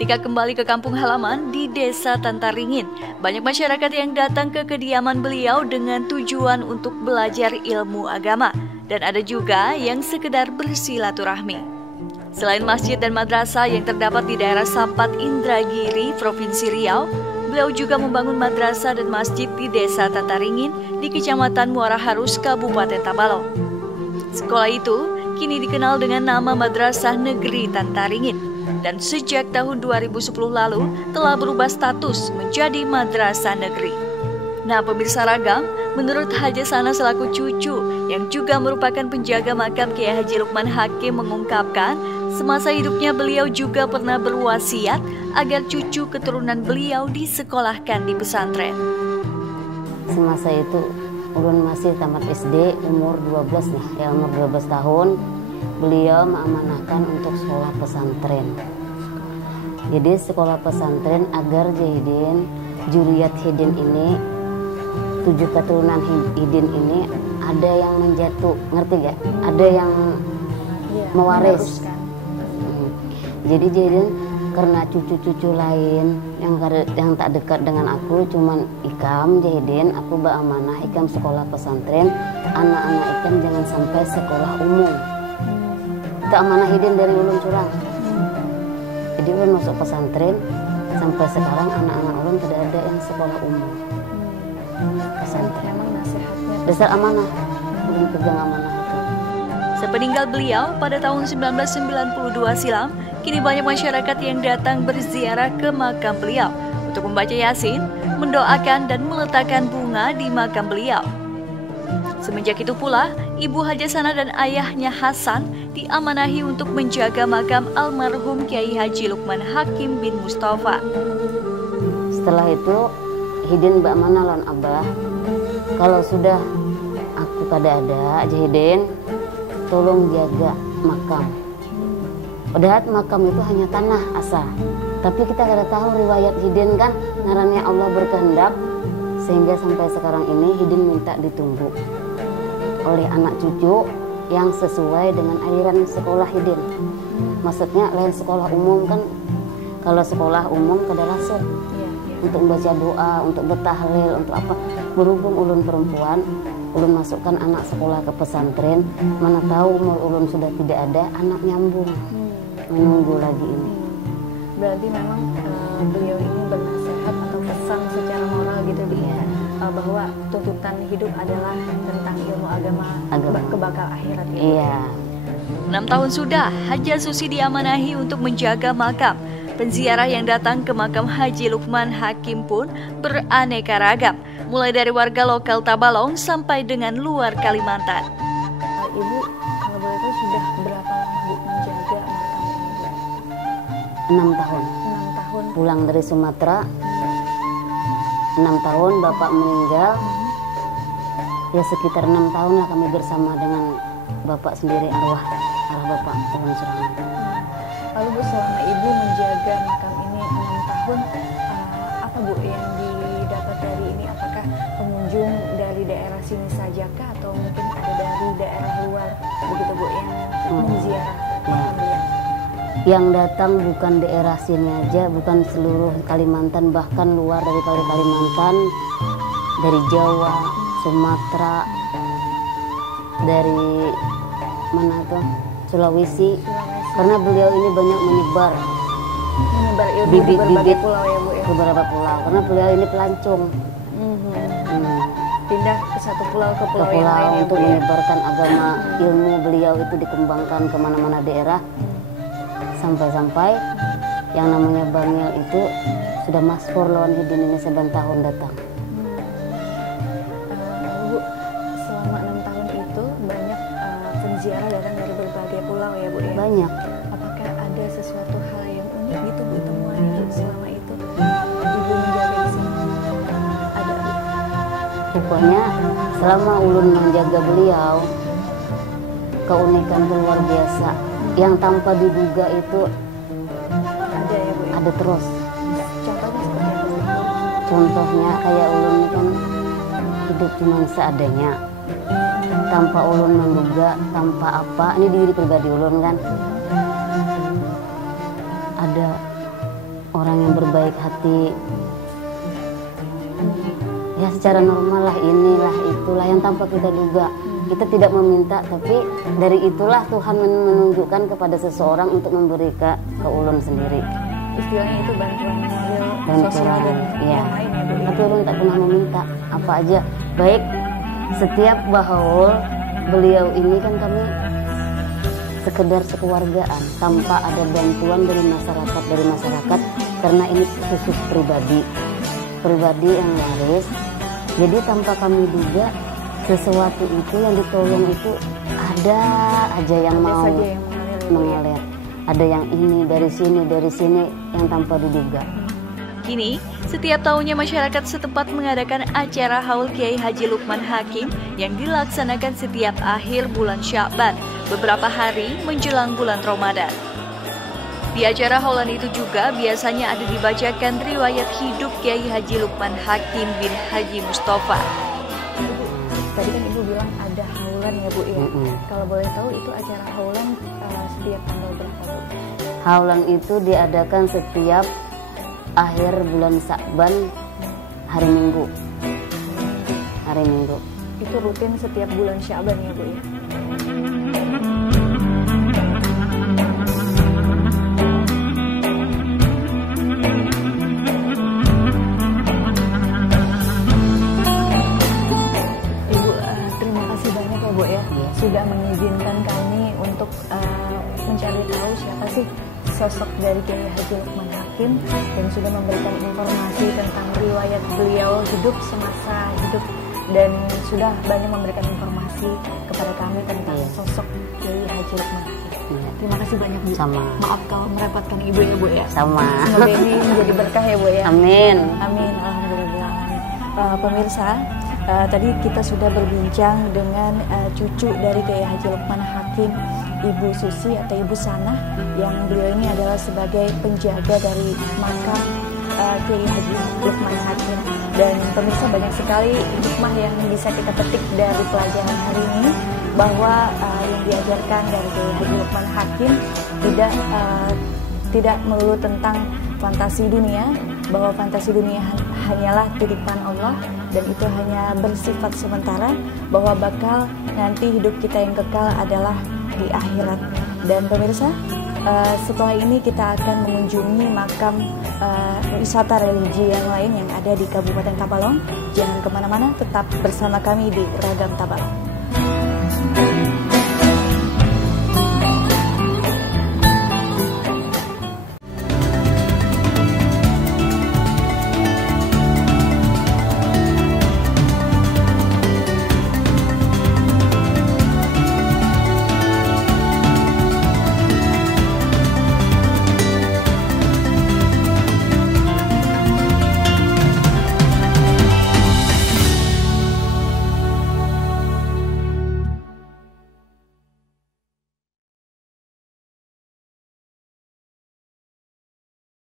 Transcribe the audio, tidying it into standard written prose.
Ketika kembali ke kampung halaman di Desa Tantaringin, banyak masyarakat yang datang ke kediaman beliau dengan tujuan untuk belajar ilmu agama, dan ada juga yang sekedar bersilaturahmi. Selain masjid dan madrasah yang terdapat di daerah Sampat Indragiri, Provinsi Riau, beliau juga membangun madrasah dan masjid di Desa Tantaringin di Kecamatan Muara Harus, Kabupaten Tabalong. Sekolah itu kini dikenal dengan nama Madrasah Negeri Tantaringin, dan sejak tahun 2010 lalu telah berubah status menjadi madrasah negeri. Nah, pemirsa ragam, menurut Hajasana selaku cucu yang juga merupakan penjaga makam Kiai Haji Lukman Hakim mengungkapkan, semasa hidupnya beliau juga pernah berwasiat agar cucu keturunan beliau disekolahkan di pesantren. Semasa itu ulun masih tamat SD, umur 12 nih, ya umur 12 tahun, beliau mengamanahkan untuk sekolah pesantren. Jadi sekolah pesantren agar Jahidin, Juriyat Hidin ini, 7 keturunan Hidin ini ada yang menjatu, ngerti gak? Ada yang mewaris. Jadi Jahidin karena cucu-cucu lain yang tak dekat dengan aku, cuman Ikam Jahidin, aku beramanah Ikam sekolah pesantren, anak-anak Ikam jangan sampai sekolah umum. Itu amanah Hidin dari ulun curang. Jadi ulun masuk pesantren, sampai sekarang anak-anak ulun tidak ada yang sekolah umum. Pesantren memang nasihatnya dasar amanah, ulun pegang amanah itu. Sepeninggal beliau pada tahun 1992 silam, kini banyak masyarakat yang datang berziarah ke makam beliau untuk membaca Yasin, mendoakan dan meletakkan bunga di makam beliau. Semenjak itu pula, Ibu Hajasana dan ayahnya Hasan diamanahi untuk menjaga makam almarhum Kiai Haji Lukman Hakim bin Mustafa. Setelah itu, Hidin beramanah lawan Abah, kalau sudah aku kada ada, Jahidin, tolong jaga makam. Padahal makam itu hanya tanah asa, tapi kita kada tahu riwayat Hidin kan, ngarannya Allah berkehendak, sehingga sampai sekarang ini Hidin minta ditunggu oleh anak cucu yang sesuai dengan aliran sekolah Hidin. Maksudnya lain sekolah umum kan, kalau sekolah umum kada masuk untuk membaca doa, untuk bertahlil, untuk apa. Berhubung ulun perempuan, ulun masukkan anak sekolah ke pesantren, mana tahu umur ulun sudah tidak ada, anak nyambung, menunggu lagi ini. Berarti memang beliau ini bernasihat atau pesan secara moral gitu dia, bahwa tuntutan hidup adalah tentang ilmu agama. Kebakal akhirat gitu. Iya. 6 tahun sudah Haja Susi diamanahi untuk menjaga makam. Penziarah yang datang ke makam Haji Lukman Hakim pun beraneka ragam, mulai dari warga lokal Tabalong sampai dengan luar Kalimantan. Ibu, kalau boleh tahu sudah berapa lama Bu menjaga makam ini? 6 tahun. 6 tahun. Pulang dari Sumatera, 6 tahun bapak meninggal. Ya sekitar 6 tahun lah kami bersama dengan bapak sendiri, arwah bapak Pohon Serangan. Lalu Bu, selama Ibu menjaga makam ini 6 tahun, apa Bu yang didapat dari ini? Apakah pengunjung dari daerah sini saja kah, atau mungkin ada dari daerah luar begitu Bu yang menziarah makam beliau? Yang datang bukan daerah sini aja, bukan seluruh Kalimantan, bahkan luar dari Kalimantan, dari Jawa, Sumatera, dari mana tuh, Sulawesi. Karena beliau ini banyak menyebar ilmu di berbagai pulau ya Bu ya? Beberapa pulau, karena beliau ini pelancong. Pindah ke satu pulau ke pulau yang pulau lain untuk ya, Bu, menyebarkan agama. Ilmu beliau itu dikembangkan kemana-mana daerah, sampai-sampai yang namanya Bangil itu sudah masfur lawan Hidin ini 9 tahun datang. Bu, selama 6 tahun itu banyak penziarah datang dari berbagai pulau ya Bu ya? Banyak. Apakah ada sesuatu hal yang unik gitu Bu temuan Ibu selama itu Ibu menjaga di sini? Ada Bu? Pokoknya selama ulun menjaga beliau, keunikan itu luar biasa. Yang tanpa diduga itu Ada ya Bu ya? ada terus. Contohnya seperti apa Bu? Contohnya kayak ulun kan hidup cuma seadanya, tanpa ulun menduga, tanpa apa. Ini diri pribadi ulun kan. Ada yang berbaik hati. Ya secara normal lah, inilah itulah yang tanpa kita duga. Kita tidak meminta, tapi dari itulah Tuhan menunjukkan kepada seseorang untuk memberi ke ulun sendiri. Istilahnya itu bantuan Bantuan, dan ya. yang lain ya Bu. Tapi ulun tak pernah meminta apa aja. Baik setiap bahaul beliau ini kan kami sekedar sekeluargaan tanpa ada bantuan dari masyarakat karena ini khusus pribadi yang waris. Jadi tanpa kami duga sesuatu itu yang ditolong itu ada aja yang mau mengalir. Ada yang ini dari sini yang tanpa diduga. Kini, setiap tahunnya masyarakat setempat mengadakan acara Haul Kiai Haji Lukman Hakim yang dilaksanakan setiap akhir bulan Sya'ban, beberapa hari menjelang bulan Ramadan. Di acara haulan itu juga biasanya ada dibacakan riwayat hidup Kiai Haji Lukman Hakim bin Haji Mustafa. Tadi kan Ibu bilang ada haulan ya Bu ya. Kalau boleh tahu itu acara haulan setiap tanggal berapa Bu? Haulan itu diadakan setiap akhir bulan Sya'ban hari Minggu. Itu rutin setiap bulan Sya'ban ya Bu ya. Sudah mengizinkan kami untuk mencari tahu siapa sih sosok dari Kiai Haji Lukman Hakim dan sudah memberikan informasi tentang riwayat beliau hidup semasa hidup dan sudah banyak memberikan informasi kepada kami tentang sosok Kiai Haji Lukman Hakim. Terima kasih banyak Bu. Sama. Maaf kalau merepotkan Ibu ya Bu ya. Sama. Semoga ini menjadi berkah ya Bu ya. Amin. Amin. Alhamdulillah. Pemirsa, tadi kita sudah berbincang dengan cucu dari Kiai Haji Lukman Hakim, Ibu Susi atau Ibu Sanah, yang beliau ini adalah sebagai penjaga dari makam Kiai Haji Lukman Hakim. Dan pemirsa, banyak sekali hikmah yang bisa kita petik dari pelajaran hari ini, bahwa yang diajarkan dari Kiai Haji Lukman Hakim tidak melulu tentang fantasi dunia, bahwa fantasi dunia hanyalah titipan Allah dan itu hanya bersifat sementara, bahwa bakal nanti hidup kita yang kekal adalah di akhirat. Dan pemirsa, setelah ini kita akan mengunjungi makam wisata religi yang lain yang ada di Kabupaten Tabalong. Jangan kemana-mana, tetap bersama kami di Ragam Tabalong.